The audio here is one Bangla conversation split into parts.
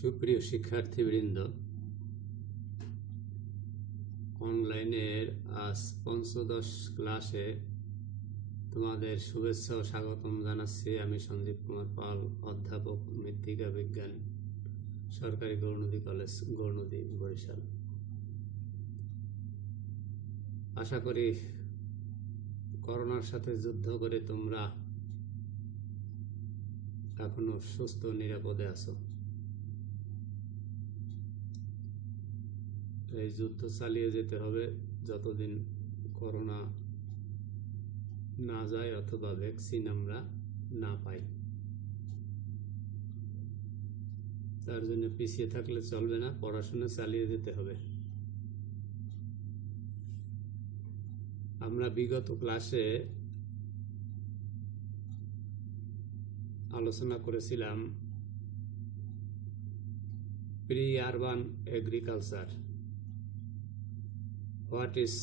সুপ্রিয় শিক্ষার্থীবৃন্দ, অনলাইনের আজ পঞ্চদশ ক্লাসে তোমাদের শুভেচ্ছা ও স্বাগতম জানাচ্ছি। আমি সঞ্জীব কুমার পাল, অধ্যাপক, মৃত্তিকা বিজ্ঞান, সরকারি গৌরনদী কলেজ, গৌরনদী, বরিশাল। আশা করি করোনার সাথে যুদ্ধ করে তোমরা এখনো সুস্থ নিরাপদে আছো। এই যুদ্ধ চালিয়ে যেতে হবে যতদিন করোনা না যায় অথবা ভ্যাকসিন আমরা না পাই। তার জন্য পিছিয়ে থাকলে চলবে না, পড়াশোনা চালিয়ে যেতে হবে। আমরা বিগত ক্লাসে আলোচনা করেছিলাম pre urban agriculture, what is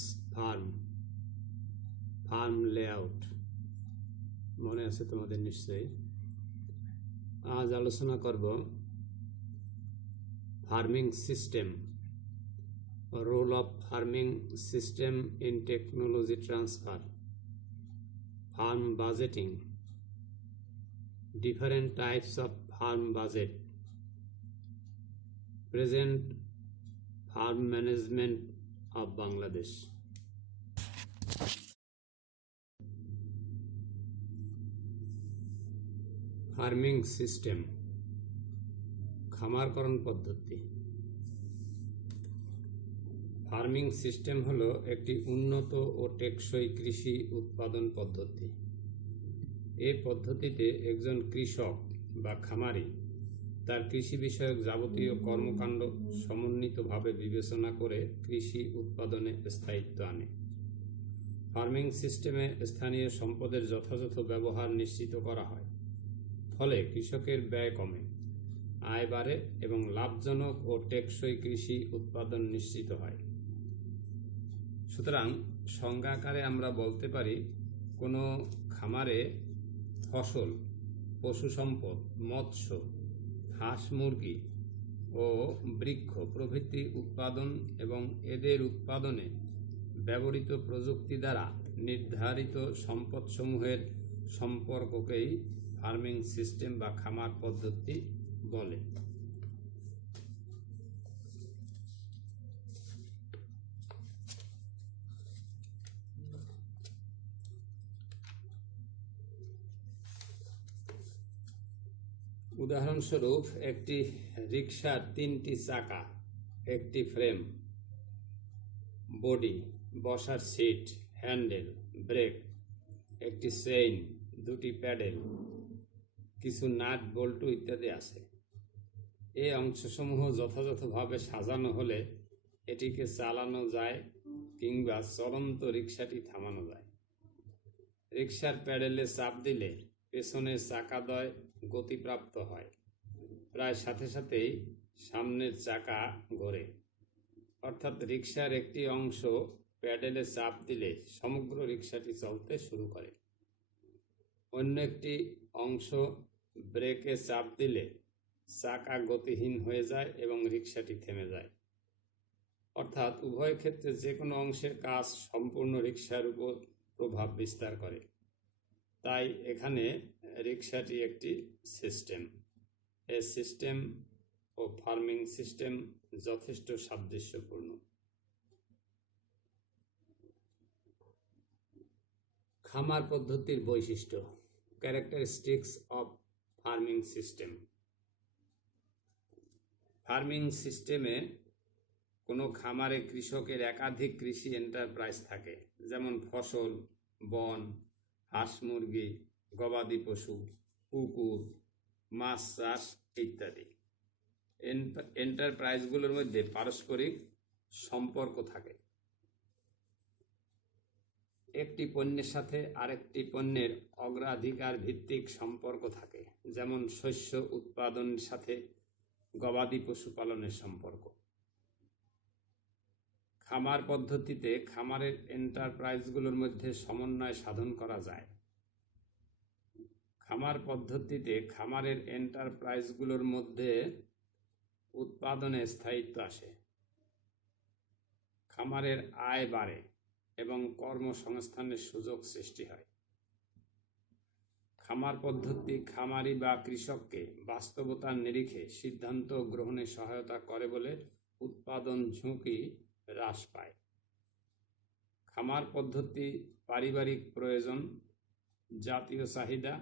farm layout, মনে আছে তোমাদের নিশ্চয়ই। আজ আলোচনা করব farming system, role of farming system in technology transfer, farm budgeting, different types of farm budget, present farm management of Bangladesh. Farming system, খামারকরণ পদ্ধতি। ফার্মিং সিস্টেম হলো একটি উন্নত ও টেকসই কৃষি উৎপাদন পদ্ধতি। এই পদ্ধতিতে একজন কৃষক বা খামারি তার কৃষি বিষয়ক যাবতীয় কর্মকাণ্ড সমন্বিতভাবে বিবেচনা করে কৃষি উৎপাদনে স্থায়িত্ব আনে। ফার্মিং সিস্টেমে স্থানীয় সম্পদের যথাযথ ব্যবহার নিশ্চিত করা হয়, ফলে কৃষকের ব্যয় কমে, আয় বাড়ে এবং লাভজনক ও টেকসই কৃষি উৎপাদন নিশ্চিত হয়। সুতরাং সংজ্ঞাকারে আমরা বলতে পারি, কোনো খামারে ফসল, পশু সম্পদ, মৎস্য, হাঁস মুরগি ও বৃক্ষ প্রভৃতি উৎপাদন এবং এদের উৎপাদনে ব্যবহৃত প্রযুক্তি দ্বারা নির্ধারিত সম্পদসমূহের সম্পর্ককেই ফার্মিং সিস্টেম বা খামার পদ্ধতি বলে। উদাহরণস্বরূপ, একটি রিকশার 3টি চাকা, একটি ফ্রেম, বডি, বসার সিট, হ্যান্ডেল, ব্রেক, একটি চেইন, 2টি প্যাডেল, কিছু নাট বল্টু ইত্যাদি আছে। এই অংশসমূহ যথাযথভাবে সাজানো হলে এটিকে চালানো যায় কিংবা চলন্ত রিকশাটি থামানো যায়। রিকশার প্যাডেলে চাপ দিলে পেছনের চাকাদ্বয় গতিপ্রাপ্ত হয়, প্রায় সাথে সাথেই সামনের চাকা ঘোরে। অর্থাৎ রিকশার একটি অংশ প্যাডেলে চাপ দিলে সমগ্র রিকশাটি চলতে শুরু করে। অন্য একটি অংশ ব্রেকে চাপ দিলে চাকা গতিহীন হয়ে যায় এবং রিকশাটি থেমে যায়। অর্থাৎ উভয় ক্ষেত্রে যে কোনো অংশের কাজ সম্পূর্ণ রিকশার উপর প্রভাব বিস্তার করে। তাই এখানে রিকশাটি একটি সিস্টেম। এই সিস্টেম ও ফার্মিং সিস্টেম যথেষ্ট সাদৃশ্যপূর্ণ। খামার পদ্ধতির বৈশিষ্ট্য, characteristics of farming system. Farming সিস্টেমে কোনো খামারে কৃষকের একাধিক কৃষি এন্টারপ্রাইজ থাকে, যেমন ফসল, বন, হাঁস মুরগি, গবাদি পশু, পুকুর, মাছ চাষ ইত্যাদি। এন্টারপ্রাইজগুলোর মধ্যে পারস্পরিক সম্পর্ক থাকে। একটি পণ্যের সাথে আরেকটি পণ্যের অগ্রাধিকার ভিত্তিক সম্পর্ক থাকে, যেমন শস্য উৎপাদনের সাথে গবাদি পশু পালনের সম্পর্ক। খামার পদ্ধতিতে খামারের এন্টারপ্রাইজগুলোর মধ্যে সমন্বয় সাধন করা যায়। খামার পদ্ধতিতে খামারের এন্টারপ্রাইজগুলোর মধ্যে উৎপাদনে স্থায়িত্ব আসে, খামারের আয় বাড়ে এবং কর্মসংস্থানের সুযোগ সৃষ্টি হয়। খামার পদ্ধতি খামারি বা কৃষককে বাস্তবতার নিরিখে সিদ্ধান্ত গ্রহণে সহায়তা করে বলে উৎপাদন ঝুঁকি হ্রাস পায়। খামার পদ্ধতি পারিবারিক প্রয়োজন, জাতীয় চাহিদা,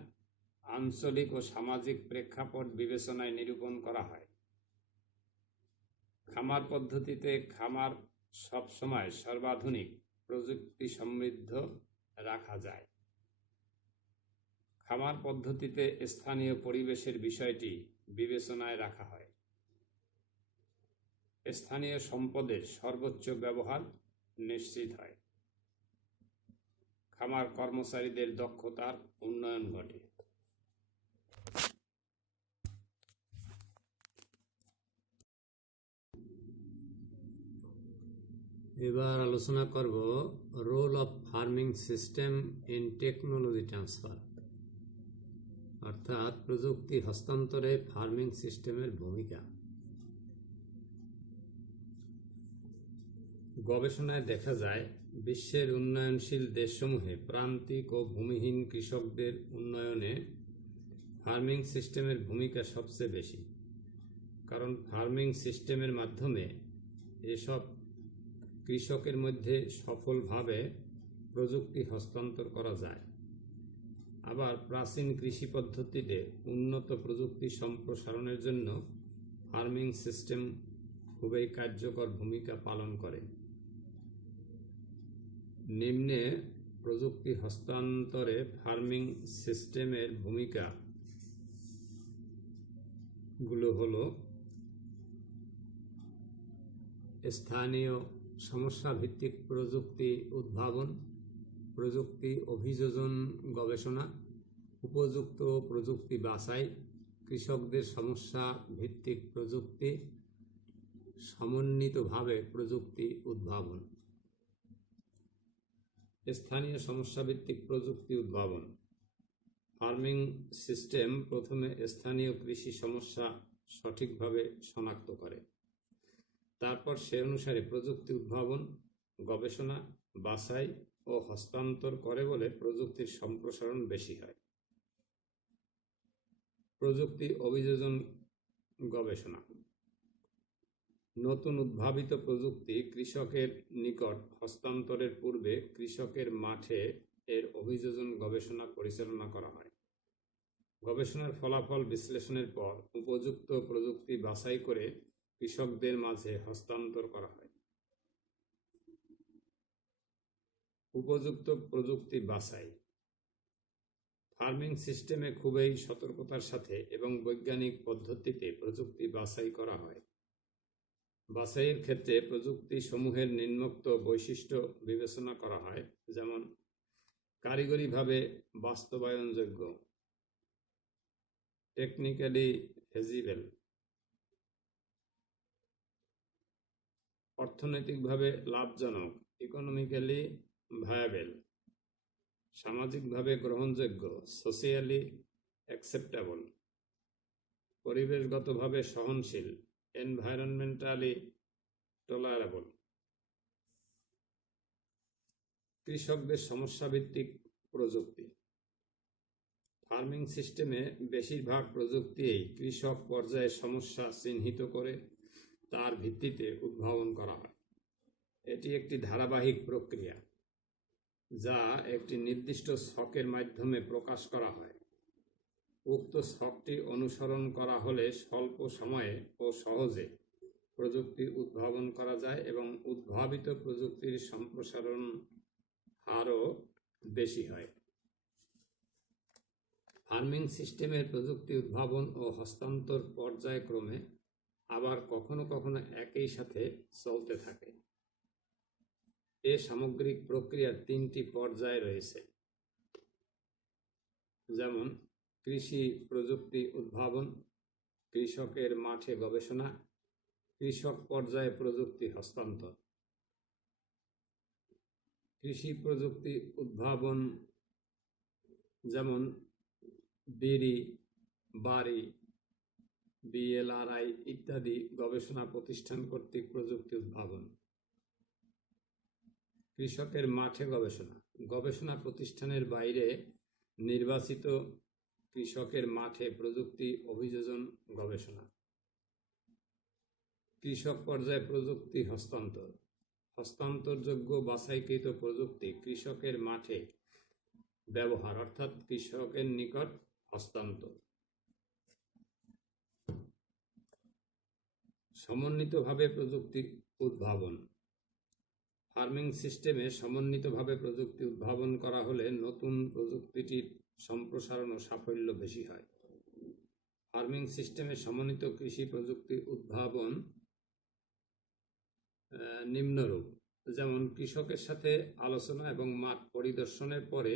আঞ্চলিক ও সামাজিক প্রেক্ষাপট বিবেচনায় নিরূপণ করা হয়। খামার পদ্ধতিতে খামার সবসময় সর্বাধুনিক প্রযুক্তি সমৃদ্ধ রাখা যায়। খামার পদ্ধতিতে স্থানীয় পরিবেশের বিষয়টি বিবেচনায় রাখা হয়। স্থানীয় সম্পদের সর্বোচ্চ ব্যবহার নিশ্চিত হয়। খামার কর্মচারীদের দক্ষতার উন্নয়ন ঘটে। এবার আলোচনা করব role of farming system in technology transfer, অর্থাৎ প্রযুক্তি হস্তান্তরে ফার্মিং সিস্টেমের ভূমিকা। গবেষণায় দেখা যায় বিশ্বের উন্নয়নশীল দেশসমূহে প্রান্তিক ও ভূমিহীন কৃষকদের উন্নয়নে ফার্মিং সিস্টেমের ভূমিকা সবচেয়ে বেশি, কারণ ফার্মিং সিস্টেমের মাধ্যমে এসব কৃষকের মধ্যে সফলভাবে প্রযুক্তি হস্তান্তর করা যায়। আবার প্রাচীন কৃষি পদ্ধতিতে উন্নত প্রযুক্তি সম্প্রসারণের জন্য ফার্মিং সিস্টেম খুবই কার্যকর ভূমিকা পালন করে। নিম্নে প্রযুক্তি হস্তান্তরে ফার্মিং সিস্টেমের ভূমিকা গুলো হলো: স্থানীয় সমস্যা ভিত্তিক প্রযুক্তি উদ্ভাবন, প্রযুক্তি অভিযোজন গবেষণা, উপযুক্ত প্রযুক্তি বাছাই, কৃষকদের সমস্যা ভিত্তিক প্রযুক্তি, সমন্বিতভাবে প্রযুক্তি উদ্ভাবন। স্থানীয় সমস্যা ভিত্তিক প্রযুক্তি উদ্ভাবন। ফার্মিং সিস্টেম প্রথমে স্থানীয় কৃষি সমস্যা সঠিকভাবে শনাক্ত করে, তারপর সে অনুসারে প্রযুক্তি উদ্ভাবন, গবেষণা, বাছাই ও হস্তান্তর করে বলে প্রযুক্তির সম্প্রসারণ বেশি হয়। প্রযুক্তি অভিযোজন গবেষণা। নতুন উদ্ভাবিত প্রযুক্তি কৃষকের নিকট হস্তান্তরের পূর্বে কৃষকের মাঠে এর অভিযোজন গবেষণা পরিচালনা করা হয়। গবেষণার ফলাফল বিশ্লেষণের পর উপযুক্ত প্রযুক্তি বাছাই করে কৃষকদের মাঝে হস্তান্তর করা হয়। উপযুক্ত প্রযুক্তি বাছাই। ফার্মিং সিস্টেমে খুবই সতর্কতার সাথে এবং বৈজ্ঞানিক পদ্ধতিতে প্রযুক্তি বাছাই করা হয়। বাছাইয়ের ক্ষেত্রে প্রযুক্তি সমূহের নিম্নোক্ত বৈশিষ্ট্য বিবেচনা করা হয়, যেমন কারিগরিভাবে বাস্তবায়নযোগ্য, টেকনিক্যালি ফিজিবল, অর্থনৈতিকভাবে লাভজনক, ইকোনমিক্যালি ভায়াবেল, সামাজিকভাবে গ্রহণযোগ্য, সোশিয়ালি অ্যাকসেপ্টেবল, পরিবেশগতভাবে সহনশীল, এনভায়রনমেন্টালি টলারেবল। কৃষকদের সমস্যাভিত্তিক প্রযুক্তি। ফার্মিং সিস্টেমে বেশিরভাগ প্রযুক্তিই কৃষক পর্যায়ে সমস্যা চিহ্নিত করে তার ভিত্তিতে উদ্ভাবন করা হয়। এটি একটি ধারাবাহিক প্রক্রিয়া যা একটি নির্দিষ্ট ছকের মাধ্যমে প্রকাশ করা হয়। উক্ত ছকটি অনুসরণ করা হলে স্বল্প সময়ে ও সহজে প্রযুক্তি উদ্ভাবন করা যায় এবং উদ্ভাবিত প্রযুক্তির সম্প্রসারণ হারও বেশি হয়। ফার্মিং সিস্টেমের প্রযুক্তি উদ্ভাবন ও হস্তান্তর পর্যায়ক্রমে আবার কখনো কখনো একই সাথে চলতে থাকে। এ সামগ্রিক প্রক্রিয়ার 3টি পর্যায় রয়েছে, যেমন কৃষি প্রযুক্তি উদ্ভাবন, কৃষকের মাঠে গবেষণা, কৃষক পর্যায়ে প্রযুক্তি হস্তান্তর। কৃষি প্রযুক্তি উদ্ভাবন যেমন বিরি, বাড়ি, বিএলআরআই ইত্যাদি গবেষণা প্রতিষ্ঠান কর্তৃক প্রযুক্তি উদ্ভাবন। কৃষকের মাঠে গবেষণা। গবেষণা প্রতিষ্ঠানের বাইরে নির্বাচিত কৃষকের মাঠে প্রযুক্তি অভিযোজন গবেষণা। কৃষক পর্যায়ে প্রযুক্তি হস্তান্তর। হস্তান্তরযোগ্য বাছাইকৃত প্রযুক্তি কৃষকের মাঠে ব্যবহার অর্থাৎ কৃষকের নিকট হস্তান্তর। সমন্বিতভাবে প্রযুক্তি উদ্ভাবন। ফার্মিং সিস্টেমে সমন্বিতভাবে প্রযুক্তি উদ্ভাবন করা হলে নতুন প্রযুক্তিটির সম্প্রসারণ ও সাফল্য বেশি হয়। ফার্মিং সিস্টেমে সমন্বিত কৃষি প্রযুক্তি উদ্ভাবন নিম্নরূপ, যেমন কৃষকের সাথে আলোচনা এবং মাঠ পরিদর্শনের পরে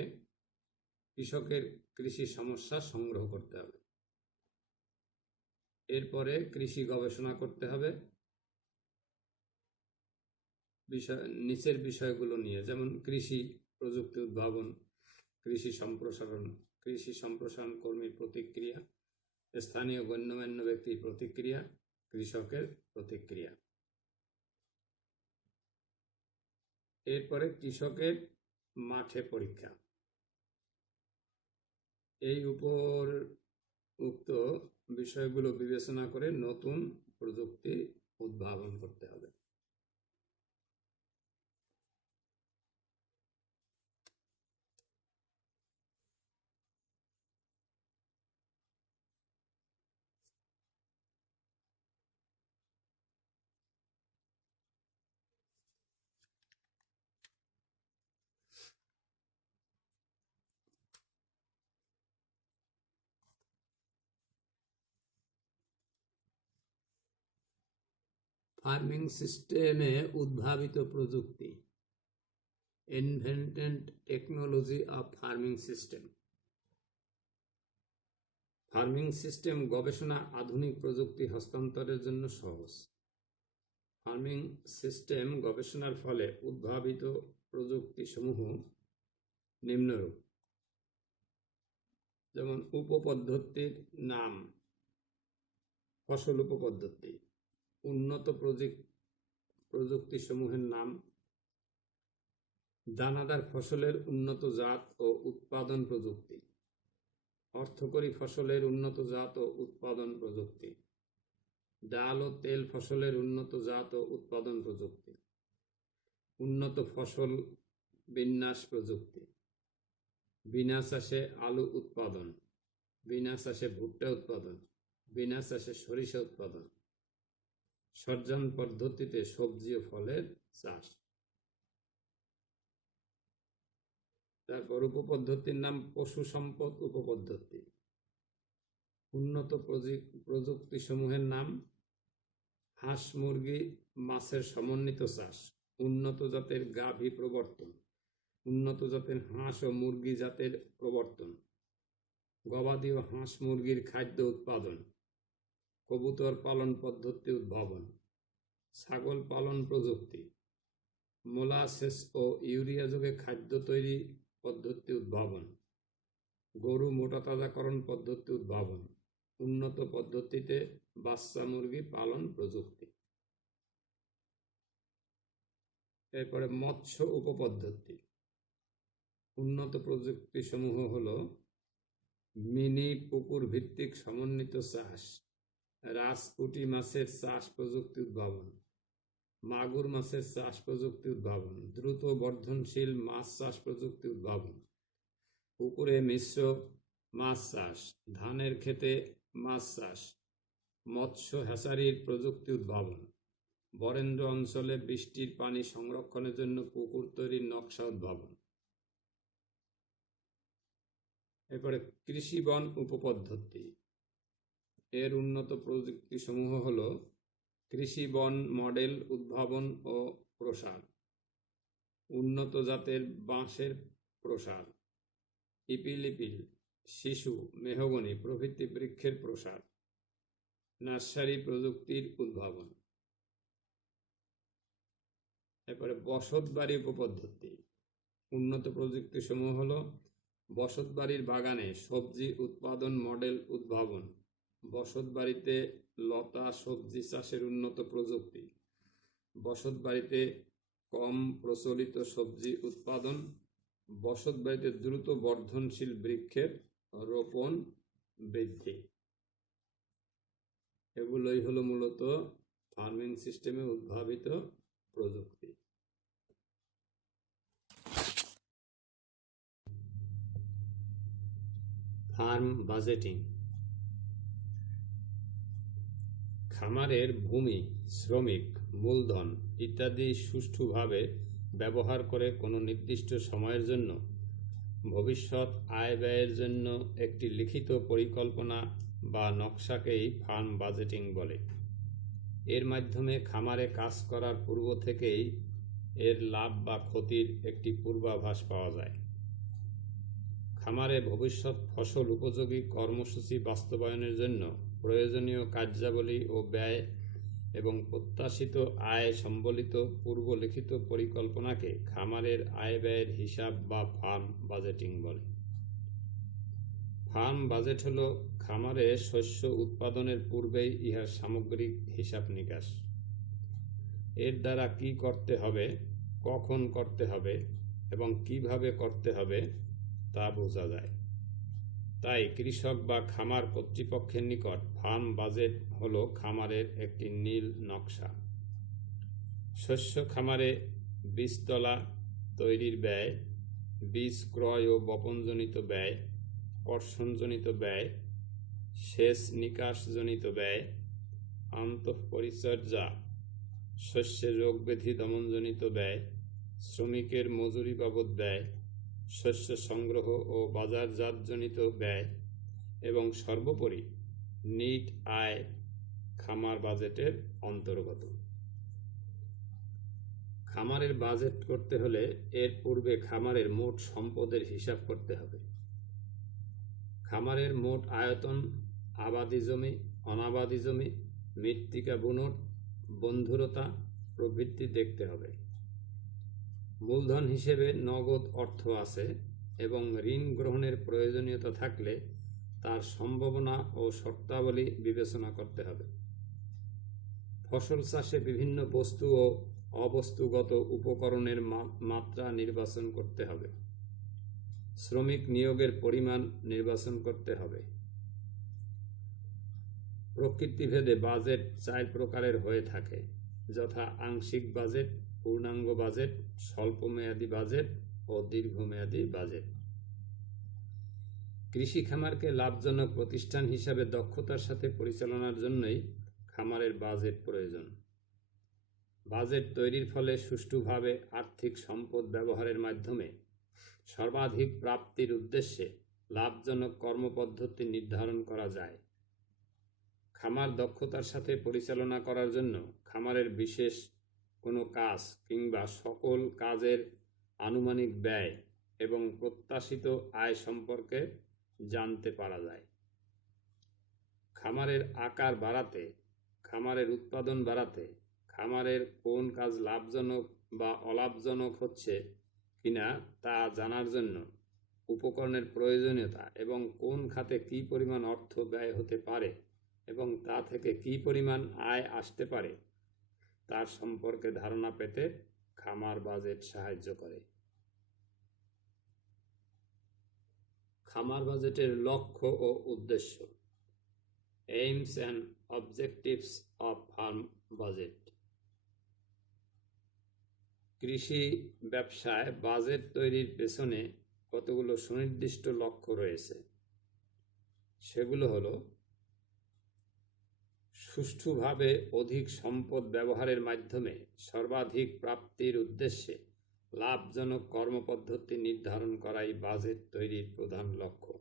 কৃষকের কৃষি সমস্যা সংগ্রহ করতে হবে। এরপরে কৃষি গবেষণা করতে হবে নিচের বিষয়গুলো নিয়ে, যেমন কৃষি প্রযুক্তি উদ্ভাবন, কৃষি সম্প্রসারণ কর্মীর প্রতিক্রিয়া, স্থানীয় গণ্যমান্য ব্যক্তির প্রতিক্রিয়া, কৃষকের প্রতিক্রিয়া। এরপরে কৃষকের মাঠে পরীক্ষা। এই উক্ত বিষয়গুলো বিবেচনা করে নতুন প্রযুক্তি উদ্ভাবন করতে হবে। ফার্মিং সিস্টেমে উদ্ভাবিত প্রযুক্তি। Invented technology of farming system. Farming system গবেষণা আধুনিক প্রযুক্তি হস্তান্তরের জন্য সহজ। ফার্মিং সিস্টেম গবেষণার ফলে উদ্ভাবিত প্রযুক্তি সমূহ নিম্নরূপ, যেমন উপপদ্ধতির নাম। ফসল উপপদ্ধতি। উন্নত প্রযুক্তি সমূহের নাম: দানাদার ফসলের উন্নত জাত ও উৎপাদন প্রযুক্তি, অর্থকরী ফসলের উন্নত জাত ও উৎপাদন প্রযুক্তি, ডাল ও তেল ফসলের উন্নত জাত ও উৎপাদন প্রযুক্তি, উন্নত ফসল বিন্যাস প্রযুক্তি, বিনা চাষে আলু উৎপাদন, বিনা চাষে ভুট্টা উৎপাদন, বিনা চাষে সরিষা উৎপাদন, সরযান পদ্ধতিতে সবজি ও ফলের চাষ। তারপর উপপদ্ধতির নাম পশু সম্পদ উপপদ্ধতি। উন্নত প্রযুক্তি সমূহের নাম: হাঁস মুরগি মাছের সমন্বিত চাষ, উন্নত জাতের গাভী প্রবর্তন, উন্নত জাতের হাঁস ও মুরগি জাতের প্রবর্তন, গবাদি ও হাঁস মুরগির খাদ্য উৎপাদন, কবুতর পালন পদ্ধতি উদ্ভাবন, ছাগল পালন প্রযুক্তি, মোলাসেস ও ইউরিয়া যোগে খাদ্য তৈরি পদ্ধতি উদ্ভাবন, গরু মোটাতাজাকরণ পদ্ধতি উদ্ভাবন, উন্নত পদ্ধতিতে বাচ্চা মুরগি পালন প্রযুক্তি। এরপরে মৎস্য উপপদ্ধতি। উন্নত প্রযুক্তি সমূহ হল মিনি পুকুর ভিত্তিক সমন্বিত চাষ, রাজপুঁটি মাছের চাষ প্রযুক্তি উদ্ভাবন, মাগুর মাছের চাষ প্রযুক্তি উদ্ভাবন, দ্রুত বর্ধনশীল মাছ চাষ প্রযুক্তি উদ্ভাবন, পুকুরে মিশ্র মাছ চাষ, ধানের ক্ষেতে মাছ চাষ, মৎস্য হ্যাচারির প্রযুক্তি উদ্ভাবন, বরেন্দ্র অঞ্চলে বৃষ্টির পানি সংরক্ষণের জন্য পুকুর তৈরির নকশা উদ্ভাবন। এরপরে কৃষি বন উপপদ্ধতি। এর উন্নত প্রযুক্তি সমূহ হল কৃষি বন মডেল উদ্ভাবন ও প্রসার, উন্নত জাতের বাঁশের প্রসার, ইপিলিপিল, শিশু, মেহগনি প্রভৃতি বৃক্ষের প্রসার, নার্সারি প্রযুক্তির উদ্ভাবন। এরপরে বসতবাড়ি উপপদ্ধতি। উন্নত প্রযুক্তি সমূহ হল বসতবাড়ির বাগানে সবজি উৎপাদন মডেল উদ্ভাবন, বসতবাড়িতে লতা সবজি চাষের উন্নত প্রযুক্তি, বসতবাড়িতে কম প্রচলিত সবজি উৎপাদন, বসতবাড়িতে দ্রুত বর্ধনশীল বৃক্ষের রোপণ বৃদ্ধি। এগুলোই হলো মূলত ফার্মিং সিস্টেমে উদ্ভাবিত প্রযুক্তি। Farm budgeting. খামারের ভূমি, শ্রমিক, মূলধন ইত্যাদি সুষ্ঠুভাবে ব্যবহার করে কোনো নির্দিষ্ট সময়ের জন্য ভবিষ্যৎ আয় ব্যয়ের জন্য একটি লিখিত পরিকল্পনা বা নকশাকেই ফার্ম বাজেটিং বলে। এর মাধ্যমে খামারে কাজ করার পূর্ব থেকেই এর লাভ বা ক্ষতির একটি পূর্বাভাস পাওয়া যায়। খামারে ভবিষ্যৎ ফসল উপযোগী কর্মসূচি বাস্তবায়নের জন্য প্রয়োজনীয় কার্যাবলী ও ব্যয় এবং প্রত্যাশিত আয় সম্বলিত পূর্বলিখিত পরিকল্পনাকে খামারের আয় ব্যয়ের হিসাব বা ফার্ম বাজেটিং বলে। ফার্ম বাজেট হল খামারে শস্য উৎপাদনের পূর্বেই ইহার সামগ্রিক হিসাব নিকাশ। এর দ্বারা কি করতে হবে, কখন করতে হবে এবং কিভাবে করতে হবে তা বোঝা যায়। তাই কৃষক বা খামার কর্তৃপক্ষের নিকট ফার্ম বাজেট হলো খামারের একটি নীল নকশা। শস্য খামারে বীজতলা তৈরির ব্যয়, বীজ ক্রয় ও বপনজনিত ব্যয়, কর্ষণজনিত ব্যয়, সেচ নিকাশজনিত ব্যয়, আন্তঃপরিচর্যা, শস্যের রোগ ব্যাধি দমনজনিত ব্যয়, শ্রমিকের মজুরি বাবদ ব্যয়, শস্য সংগ্রহ ও বাজারজাতজনিত ব্যয় এবং সর্বোপরি নিট আয় খামার বাজেটের অন্তর্গত। খামারের বাজেট করতে হলে এর পূর্বে খামারের মোট সম্পদের হিসাব করতে হবে। খামারের মোট আয়তন, আবাদি জমি, অনাবাদি জমি, মৃত্তিকা বুনট, বন্ধুরতা প্রভৃতি দেখতে হবে। মূলধন হিসেবে নগদ অর্থ আছে এবং ঋণ গ্রহণের প্রয়োজনীয়তা থাকলে তার সম্ভাবনা ও শর্তাবলী বিবেচনা করতে হবে। ফসল চাষে বিভিন্ন বস্তু ও অবস্তুগত উপকরণের মাত্রা নির্বাচন করতে হবে। শ্রমিক নিয়োগের পরিমাণ নির্বাচন করতে হবে। প্রকৃতিভেদে বাজেট 4 প্রকারের হয়ে থাকে, যথা আংশিক বাজেট, পূর্ণাঙ্গ বাজেট, স্বল্পমেয়াদী বাজেট ও দীর্ঘমেয়াদী বাজেট। কৃষি খামারকে লাভজনক প্রতিষ্ঠান হিসাবে দক্ষতার সাথে পরিচালনার জন্যই খামারের বাজেট প্রয়োজন। বাজেট তৈরির ফলে সুষ্ঠুভাবে আর্থিক সম্পদ ব্যবহারের মাধ্যমে সর্বাধিক প্রাপ্তির উদ্দেশ্যে লাভজনক কর্মপদ্ধতি নির্ধারণ করা যায়। খামার দক্ষতার সাথে পরিচালনা করার জন্য খামারের বিশেষ কোনো কাজ কিংবা সকল কাজের আনুমানিক ব্যয় এবং প্রত্যাশিত আয় সম্পর্কে জানতে পারা যায়। খামারের আকার বাড়াতে, খামারের উৎপাদন বাড়াতে, খামারের কোন কাজ লাভজনক বা অলাভজনক হচ্ছে কিনা তা জানার জন্য উপকরণের প্রয়োজনীয়তা এবং কোন খাতে কী পরিমাণ অর্থ ব্যয় হতে পারে এবং তা থেকে কী পরিমাণ আয় আসতে পারে তার সম্পর্কে ধারণা পেতে খামার বাজেট সাহায্য করে। খামার বাজেটের লক্ষ্য ও উদ্দেশ্য। AIIMS and objectives of farm budget. কৃষি ব্যবসায় বাজেট তৈরির পেছনে কতগুলো সুনির্দিষ্ট লক্ষ্য রয়েছে। সেগুলো হলো সুষ্ঠুভাবে অধিক সম্পদ ব্যবহারের মাধ্যমে সর্বাধিক প্রাপ্তির উদ্দেশ্যে লাভজনক কর্মপদ্ধতি নির্ধারণ করাই বাজেট তৈরির প্রধান লক্ষ্য।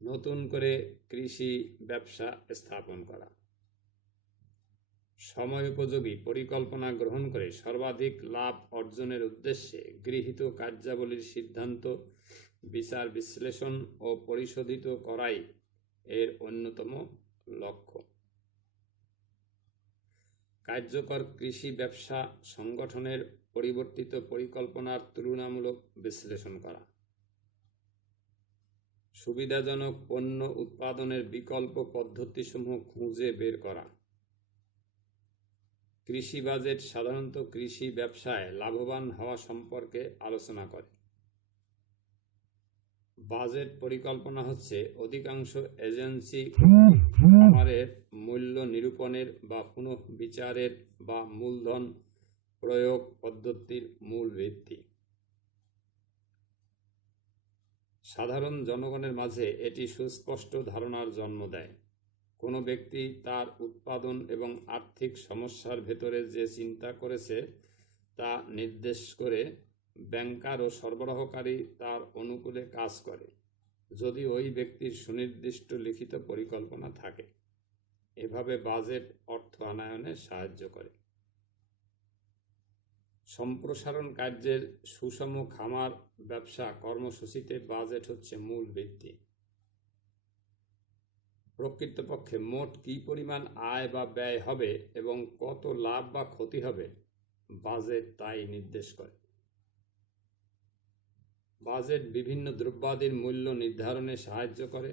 নতুন করে কৃষি ব্যবসা স্থাপন করা। সময় উপযোগী পরিকল্পনা গ্রহণ করে সর্বাধিক লাভ অর্জনের উদ্দেশ্যে গৃহীত কার্যাবলীর সিদ্ধান্ত বিচার বিশ্লেষণ ও পরিশোধিত করাই এর অন্যতম লক্ষ্য। কার্যকর কৃষি ব্যবসা সংগঠনের পরিবর্তিত পরিকল্পনার তুলনামূলক বিশ্লেষণ করা। সুবিধাজনক পণ্য উৎপাদনের বিকল্প পদ্ধতিসমূহ খুঁজে বের করা। কৃষি বাজেট সাধারণত কৃষি ব্যবসায় লাভবান হওয়া সম্পর্কে আলোচনা করে। বাজেট পরিকল্পনা হচ্ছে অধিকাংশ এজেন্সি খামারের মূল্য নিরূপণের বা পুনঃবিচারের বা মূলধন প্রয়োগ পদ্ধতির মূল ভিত্তি। সাধারণ জনগণের মাঝে এটি সুস্পষ্ট ধারণার জন্ম দেয়। কোনো ব্যক্তি তার উৎপাদন এবং আর্থিক সমস্যার ভেতরে যে চিন্তা করেছে তা নির্দেশ করে ব্যাংকার ও সরবরাহকারী তার অনুকূলে কাজ করে, যদি ওই ব্যক্তির সুনির্দিষ্ট লিখিত পরিকল্পনা থাকে। এভাবে বাজেট অর্থ আনয়নে সাহায্য করে। সম্প্রসারণ কার্যের সুষম খামার ব্যবসা কর্মসূচিতে বাজেট হচ্ছে মূল ভিত্তি। প্রকৃতপক্ষে মোট কী পরিমাণ আয় বা ব্যয় হবে এবং কত লাভ বা ক্ষতি হবে, বাজেট তাই নির্দেশ করে। বাজেট বিভিন্ন দ্রব্যাদির মূল্য নির্ধারণে সাহায্য করে,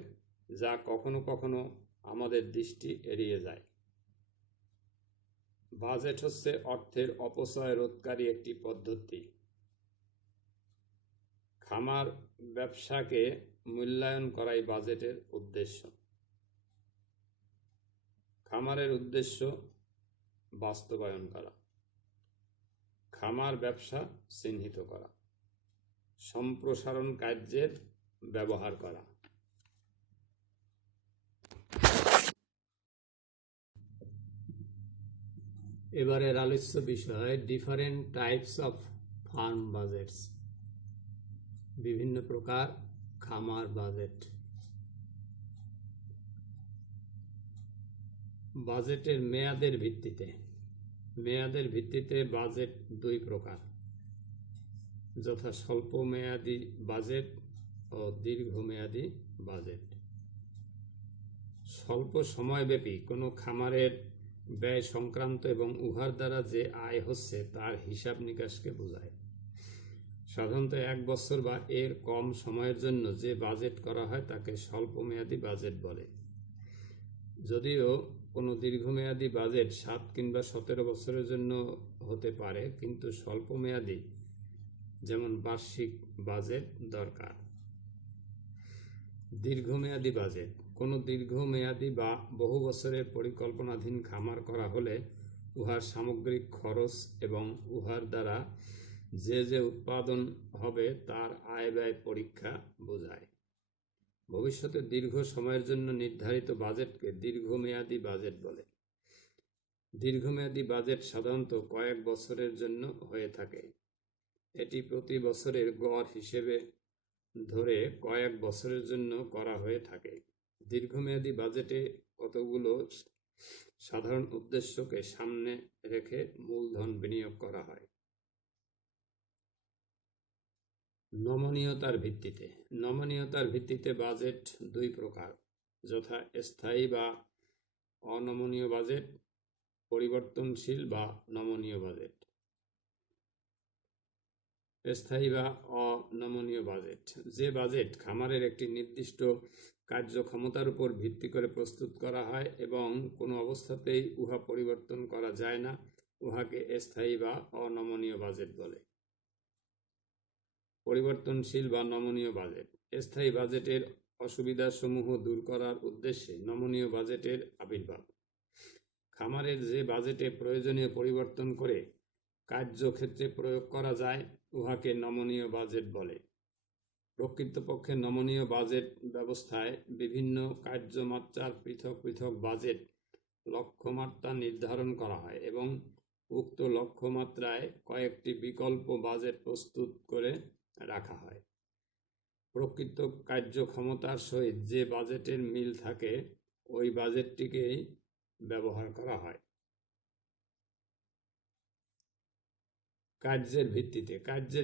যা কখনো কখনো আমাদের দৃষ্টি এড়িয়ে যায়। বাজেট হচ্ছে অর্থের অপচয় রোধকারী একটি পদ্ধতি। খামার ব্যবসাকে মূল্যায়ন করাই বাজেটের উদ্দেশ্য। খামারের উদ্দেশ্য বাস্তবায়ন করা, খামার ব্যবসা চিহ্নিত করা, সম্প্রসারণ কার্যের ব্যবহার করা। এবারের আলোচ্য বিষয় ডিফারেন্ট টাইপস অফ ফার্ম বাজেটস, বিভিন্ন প্রকার খামার বাজেট। বাজেটের মেয়াদের ভিত্তিতে বাজেট দুই প্রকার, যথা স্বল্প মেয়াদী বাজেট ও দীর্ঘমেয়াদী বাজেট। স্বল্প সময়ব্যাপী কোনো খামারের ব্যয় সংক্রান্ত এবং উহার দ্বারা যে আয় হচ্ছে তার হিসাব নিকাশকে বোঝায়। সাধারণত 1 বছর বা এর কম সময়ের জন্য যে বাজেট করা হয় তাকে স্বল্পমেয়াদী বাজেট বলে। যদিও কোনো দীর্ঘমেয়াদী বাজেট 7 কিংবা 17 বছরের জন্য হতে পারে, কিন্তু স্বল্পমেয়াদী যেমন বার্ষিক বাজেট দরকার। দীর্ঘমেয়াদী বাজেট কোনো দীর্ঘমেয়াদী বা বহু বছরের পরিকল্পনাধীন খামার করা হলে উহার সামগ্রিক খরচ এবং উহার দ্বারা যে উৎপাদন হবে তার আয় ব্যয় পরীক্ষা বোঝায়। ভবিষ্যতে দীর্ঘ সময়ের জন্য নির্ধারিত বাজেটকে দীর্ঘমেয়াদী বাজেট বলে। দীর্ঘমেয়াদী বাজেট সাধারণত কয়েক বছরের জন্য হয়ে থাকে। এটি প্রতি বছরের গড় হিসেবে ধরে কয়েক বছরের জন্য করা হয়ে থাকে। দীর্ঘমেয়াদী বাজেটে কতগুলো সাধারণ উদ্দেশ্যকে সামনে রেখে মূলধন বিনিয়োগ করা হয়। নমনীয়তার ভিত্তিতে বাজেট দুই প্রকার, যথা স্থায়ী বা অনমনীয় বাজেট, পরিবর্তনশীল বা নমনীয় বাজেট। স্থায়ী বা অনমনীয় বাজেট যে বাজেট খামারের একটি নির্দিষ্ট কার্যক্ষমতার উপর ভিত্তি করে প্রস্তুত করা হয় এবং কোনো অবস্থাতেই উহা পরিবর্তন করা যায় না, উহাকে স্থায়ী বা অনমনীয় বাজেট বলে। পরিবর্তনশীল বা নমনীয় বাজেট স্থায়ী বাজেটের অসুবিধাসমূহ দূর করার উদ্দেশ্যে নমনীয় বাজেটের আবির্ভাব। খামারের যে বাজেটে প্রয়োজনীয় পরিবর্তন করে কার্যক্ষেত্রে প্রয়োগ করা যায় উহাকে নমনীয় বাজেট বলে। প্রকৃতপক্ষে নমনীয় বাজেট ব্যবস্থায় বিভিন্ন কার্যমাত্রার পৃথক পৃথক বাজেট লক্ষ্যমাত্রা নির্ধারণ করা হয় এবং উক্ত লক্ষ্যমাত্রায় কয়েকটি বিকল্প বাজেট প্রস্তুত করে রাখা হয়। প্রকৃত কার্যক্ষমতার সহিত যে বাজেটের মিল থাকে ওই বাজেটটিকেই ব্যবহার করা হয়। কার্যের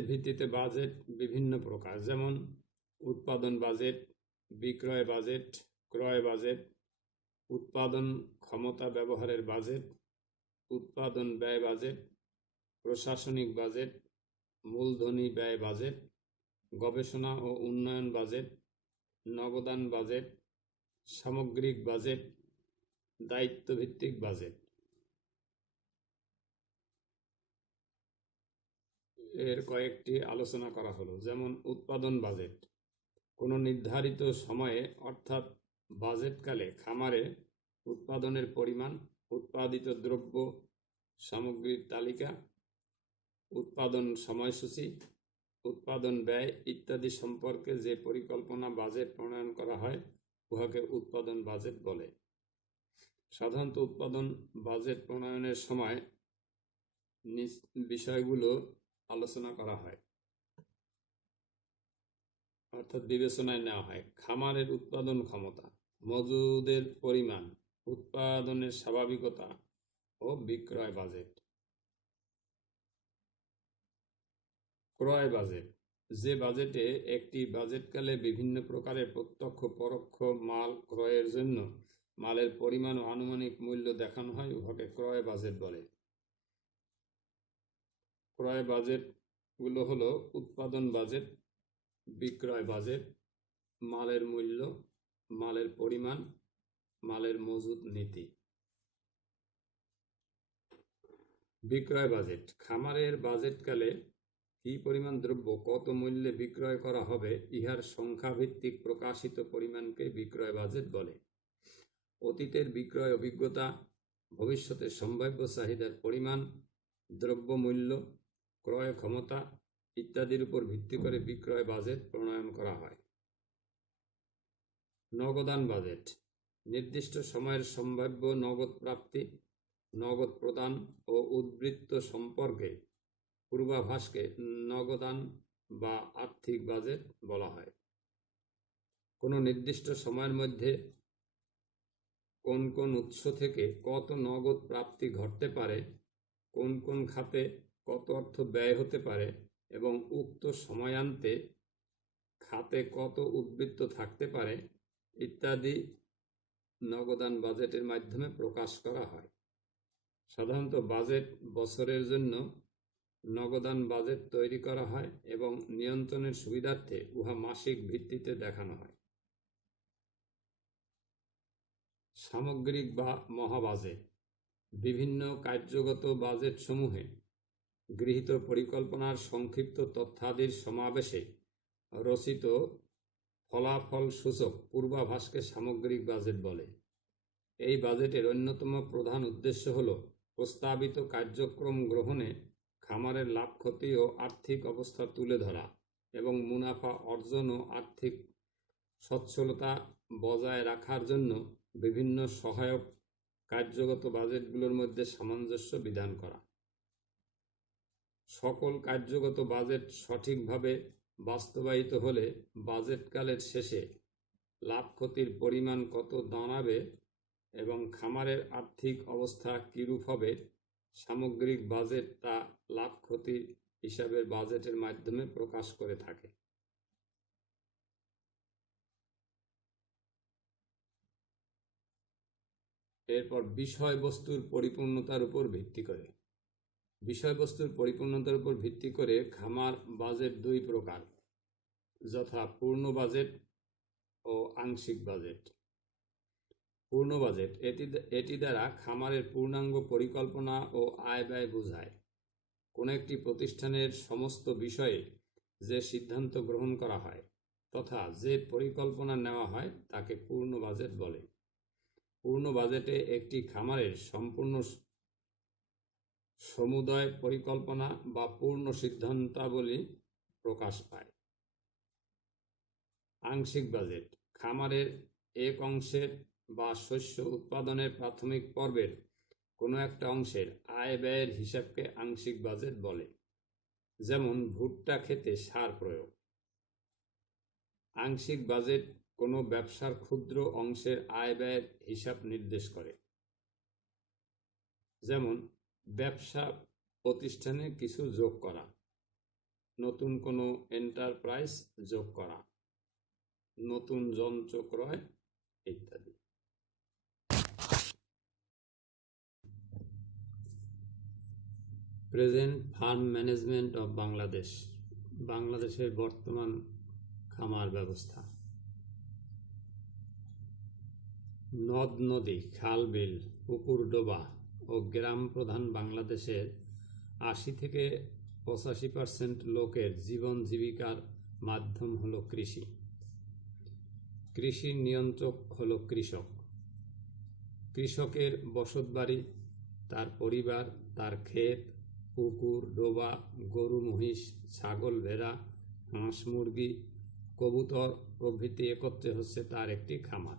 ভিত্তিতে বাজেট বিভিন্ন প্রকার, যেমন উৎপাদন বাজেট, বিক্রয় বাজেট, ক্রয় বাজেট, উৎপাদন ক্ষমতা ব্যবহারের বাজেট, উৎপাদন ব্যয় বাজেট, প্রশাসনিক বাজেট, মূলধনী ব্যয় বাজেট, গবেষণা ও উন্নয়ন বাজেট, নগদান বাজেট, সামগ্রিক বাজেট, দায়িত্বভিত্তিক বাজেট। এর কয়েকটি আলোচনা করা হলো, যেমন উৎপাদন বাজেট। কোনো নির্ধারিত সময়ে অর্থাৎ বাজেটকালে খামারে উৎপাদনের পরিমাণ, উৎপাদিত দ্রব্য সামগ্রীর তালিকা, উৎপাদন সময়সূচি, উৎপাদন ব্যয় ইত্যাদি সম্পর্কে যে পরিকল্পনা বাজেট প্রণয়ন করা হয় উহাকে উৎপাদন বাজেট বলে। সাধারণত উৎপাদন বাজেট প্রণয়নের সময় বিষয়গুলো আলোচনা করা হয়, অর্থাৎ বিবেচনায় নেওয়া হয়। খামারের উৎপাদন ক্ষমতা, মজুদের পরিমাণ, উৎপাদনের স্বাভাবিকতা ও বিক্রয় বাজেট। ক্রয় বাজেট, যে বাজেটে একটি বাজেটকালে বিভিন্ন প্রকারের প্রত্যক্ষ পরোক্ষ মাল ক্রয়ের জন্য মালের পরিমাণ ও আনুমানিক মূল্য দেখানো হয় উহাকে ক্রয় বাজেট বলে। ক্রয় বাজেটগুলো হলো উৎপাদন বাজেট, বিক্রয় বাজেট, মালের মূল্য, মালের পরিমাণ, মালের মজুদ নীতি। বিক্রয় বাজেট, খামারের বাজেটকালে কি পরিমাণ দ্রব্য কত মূল্যে বিক্রয় করা হবে ইহার সংখ্যাভিত্তিক প্রকাশিত পরিমাণকে বিক্রয় বাজেট বলে। অতীতের বিক্রয় অভিজ্ঞতা, ভবিষ্যতের সম্ভাব্য চাহিদার পরিমাণ, দ্রব্য মূল্য, ক্রয় ক্ষমতা ইত্যাদির উপর ভিত্তি করে বিক্রয় বাজেট প্রণয়ন করা হয়। নগদান বাজেট, নির্দিষ্ট সময়ের সম্ভাব্য নগদ প্রাপ্তি, নগদ প্রদান ও উদ্বৃত্ত সম্পর্কে পূর্বাভাসকে নগদান বা আর্থিক বাজেট বলা হয়। কোনো নির্দিষ্ট সময়ের মধ্যে কোন কোন উৎস থেকে কত নগদ প্রাপ্তি ঘটতে পারে, কোন কোন খাতে কত অর্থ ব্যয় হতে পারে এবং উক্ত সময়ান্তে খাতে কত উদ্বৃত্ত থাকতে পারে ইত্যাদি নগদান বাজেটের মাধ্যমে প্রকাশ করা হয়। সাধারণত বাজেট বছরের জন্য নগদান বাজেট তৈরি করা হয় এবং নিয়ন্ত্রণের সুবিধার্থে উহা মাসিক ভিত্তিতে দেখানো হয়। সামগ্রিক বা মহাবাজেট, বিভিন্ন কার্যগত বাজেট সমূহে গৃহীত পরিকল্পনার সংক্ষিপ্ত তথ্যাদির সমাবেশে রচিত ফলাফল সূচক পূর্বাভাসকে সামগ্রিক বাজেট বলে। এই বাজেটের অন্যতম প্রধান উদ্দেশ্য হল প্রস্তাবিত কার্যক্রম গ্রহণে খামারের লাভ ক্ষতি ও আর্থিক অবস্থা তুলে ধরা এবং মুনাফা অর্জন ও আর্থিক সচ্ছলতা বজায় রাখার জন্য বিভিন্ন সহায়ক কার্যগত বাজেটগুলোর মধ্যে সামঞ্জস্য বিধান করা। সকল কার্যগত বাজেট সঠিকভাবে বাস্তবায়িত হলে বাজেটকালের শেষে লাভ ক্ষতির পরিমাণ কত দাঁড়াবে এবং খামারের আর্থিক অবস্থা কিরূপ হবে সামগ্রিক বাজেট তা লাভ ক্ষতি হিসাবের বাজেটের মাধ্যমে প্রকাশ করে থাকে। এরপর বিষয়বস্তুর পরিপূর্ণতার উপর ভিত্তি করে। বিষয়বস্তুর পরিপূর্ণতার উপর ভিত্তি করে খামার বাজেট দুই প্রকার, যথা পূর্ণ বাজেট ও আংশিক বাজেট। পূর্ণ বাজেট, এটি দ্বারা খামারের পূর্ণাঙ্গ পরিকল্পনা ও আয় ব্যয় বোঝায়। কোনো একটি প্রতিষ্ঠানের সমস্ত বিষয়ে যে সিদ্ধান্ত গ্রহণ করা হয় তথা যে পরিকল্পনা নেওয়া হয় তাকে পূর্ণ বাজেট বলে। পূর্ণ বাজেটে একটি খামারের সম্পূর্ণ সমুদয় পরিকল্পনা বা পূর্ণ সিদ্ধান্তাবলী প্রকাশ পায়। আংশিক বাজেট, খামারের এক অংশের বা শস্য উৎপাদনের প্রাথমিক পর্বের কোনো একটা অংশের আয় ব্যয়ের হিসাবকে আংশিক বাজেট বলে, যেমন ভুট্টা ক্ষেতে সার প্রয়োগ। আংশিক বাজেট কোনো ব্যবসার ক্ষুদ্র অংশের আয় ব্যয়ের হিসাব নির্দেশ করে, যেমন ব্যবসা প্রতিষ্ঠানে কিছু যোগ করা, নতুন কোনো এন্টারপ্রাইজ যোগ করা, নতুন যন্ত্র ক্রয় ইত্যাদি। Present farm management of Bangladesh, বাংলাদেশের বর্তমান খামার ব্যবস্থা। নদ নদী, খাল বিল, পুকুর ডোবা ও গ্রাম প্রধান বাংলাদেশের 80-85% লোকের জীবন জীবিকার মাধ্যম হলো কৃষি। কৃষির নিয়ন্ত্রক হলো কৃষক। কৃষকের বসতবাড়ি, তার পরিবার, তার ক্ষেত, পুকুর ডোবা, গরু মহিষ, ছাগল ভেড়া, হাঁস মুরগি, কবুতর প্রভৃতি একত্রে হচ্ছে তার একটি খামার।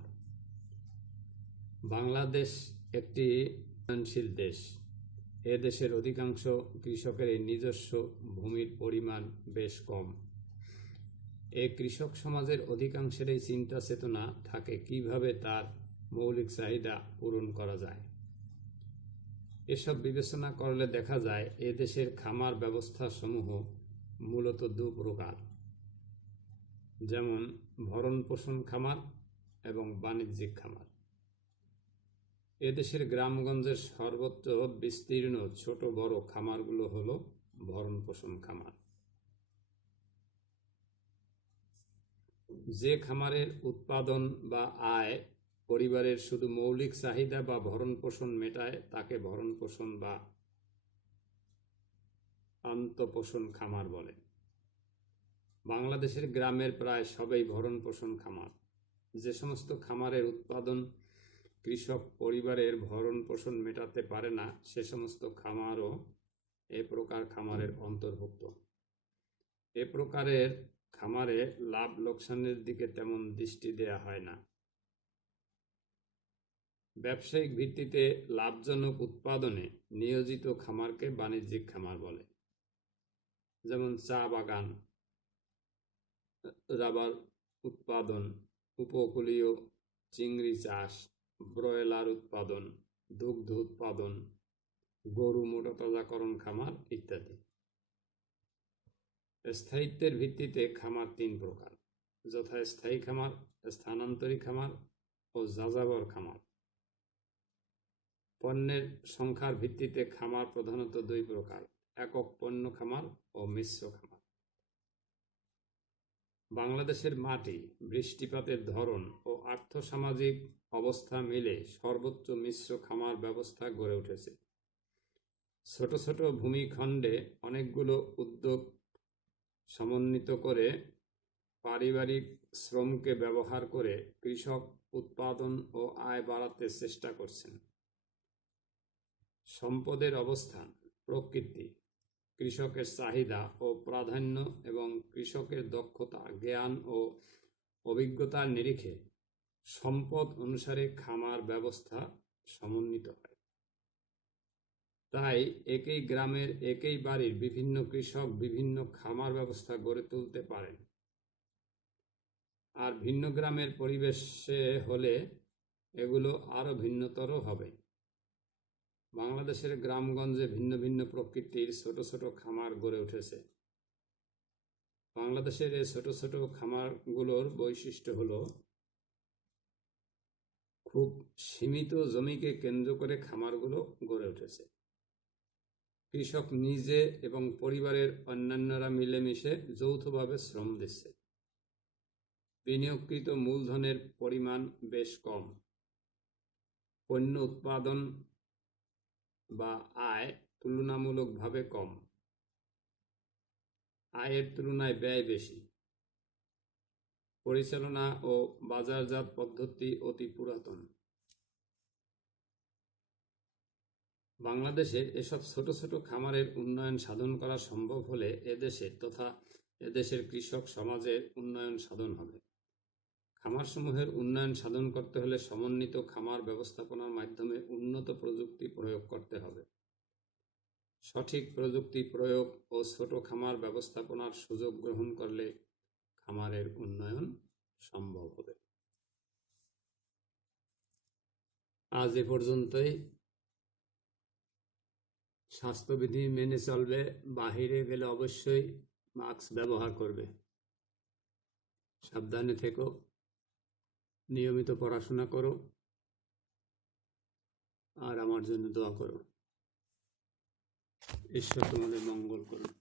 বাংলাদেশ একটি উন্নয়নশীল দেশ। এ দেশের অধিকাংশ কৃষকের নিজস্ব ভূমির পরিমাণ বেশ কম। এই কৃষক সমাজের অধিকাংশেরই চিন্তা চেতনা থাকে কিভাবে তার মৌলিক চাহিদা পূরণ করা যায়। এসব বিবেচনা করলে দেখা যায় এ দেশের খামার ব্যবস্থা সমূহ মূলত দু প্রকার, যেমন ভরণ পোষণ খামার এবং বাণিজ্যিক খামার। এদেশের গ্রামগঞ্জের সর্বত্র বিস্তীর্ণ ছোট বড় খামারগুলো হলো ভরণ পোষণ খামার। যে খামারের উৎপাদন বা আয় পরিবারের শুধু মৌলিক চাহিদা বা ভরণ পোষণ মেটায় তাকে ভরণ পোষণ বা আন্তঃপোষণ খামার বলে। বাংলাদেশের গ্রামের প্রায় সবই ভরণ পোষণ খামার। যে সমস্ত খামারের উৎপাদন কৃষক পরিবারের ভরণ পোষণ মেটাতে পারে না, সে সমস্ত খামারও এ প্রকার খামারের অন্তর্ভুক্ত। এ প্রকারের খামারে লাভ লোকসানের দিকে তেমন দৃষ্টি দেয়া হয় না। ব্যবসায়িক ভিত্তিতে লাভজনক উৎপাদনে নিয়োজিত খামারকে বাণিজ্যিক খামার বলে। যেমন চা বাগান, রাবার উৎপাদন, উপকূলীয় চিংড়ি চাষ, ব্রয়লার উৎপাদন, দুগ্ধ উৎপাদন, গরু মোটা তাজাকরণ খামার ইত্যাদি। স্থায়িত্বের ভিত্তিতে খামার তিন প্রকার, যথা স্থায়ী খামার, স্থানান্তরী খামার ও যাযাবর খামার। পণ্যের সংখ্যার ভিত্তিতে খামার প্রধানত দুই প্রকার, একক পণ্য খামার ও মিশ্র খামার। বাংলাদেশের মাটি, বৃষ্টিপাতের ধরন ও আর্থসামাজিক অবস্থা মিলে সর্বোচ্চ মিশ্র খামার ব্যবস্থা গড়ে উঠেছে। ছোট ছোট ভূমিখণ্ডে অনেকগুলো উদ্যোগ সমন্বিত করে পারিবারিক শ্রমকে ব্যবহার করে কৃষক উৎপাদন ও আয় বাড়াতে চেষ্টা করছেন। সম্পদের অবস্থান, প্রকৃতি, কৃষকের চাহিদা ও প্রাধান্য এবং কৃষকের দক্ষতা, জ্ঞান ও অভিজ্ঞতার নিরিখে সম্পদ অনুসারে খামার ব্যবস্থা সমন্বিত হয়। তাই একই গ্রামের একই বাড়ির বিভিন্ন কৃষক বিভিন্ন খামার ব্যবস্থা গড়ে তুলতে পারেন, আর ভিন্ন গ্রামের পরিবেশে হলে এগুলো আরো ভিন্নতর হবে। বাংলাদেশের গ্রামগঞ্জে ভিন্ন ভিন্ন প্রকৃতির ছোট ছোট খামার গড়ে উঠেছে। বাংলাদেশের এই ছোট ছোট খামারগুলোর বৈশিষ্ট্য হলো খুব সীমিত জমিকে কেন্দ্র করে খামারগুলো গড়ে উঠেছে। কৃষক নিজে এবং পরিবারের অন্যান্যরা মিলেমিশে যৌথভাবে শ্রম দিচ্ছে। বিনিয়োগকৃত মূলধনের পরিমাণ বেশ কম। পণ্য উৎপাদন বা আয় তুলনামূলকভাবে কম। আয়ের তুলনায় ব্যয় বেশি। পরিচালনা ও বাজারজাত পদ্ধতি অতি পুরাতন। বাংলাদেশে এসব ছোট ছোট খামারের উন্নয়ন সাধন করা সম্ভব হলে এদেশের তথা এদেশের কৃষক সমাজের উন্নয়ন সাধন হবে। খামারসমূহের উন্নয়ন সাধন করতে হলে সমন্বিত খামার ব্যবস্থাপনার মাধ্যমে উন্নত প্রযুক্তি প্রয়োগ করতে হবে। সঠিক প্রযুক্তি প্রয়োগ ও ছোট খামার ব্যবস্থাপনার সুযোগ গ্রহণ করলে খামারের উন্নয়ন সম্ভব হবে। আজ এ পর্যন্তই। স্বাস্থ্যবিধি মেনে চলবে, বাহিরে গেলে অবশ্যই মাস্ক ব্যবহার করবে। সাবধানে থেকো, নিয়মিত পড়াশোনা করো, আর আমার জন্য দোয়া করো। ঈশ্বর তোমাদের মঙ্গল করুন।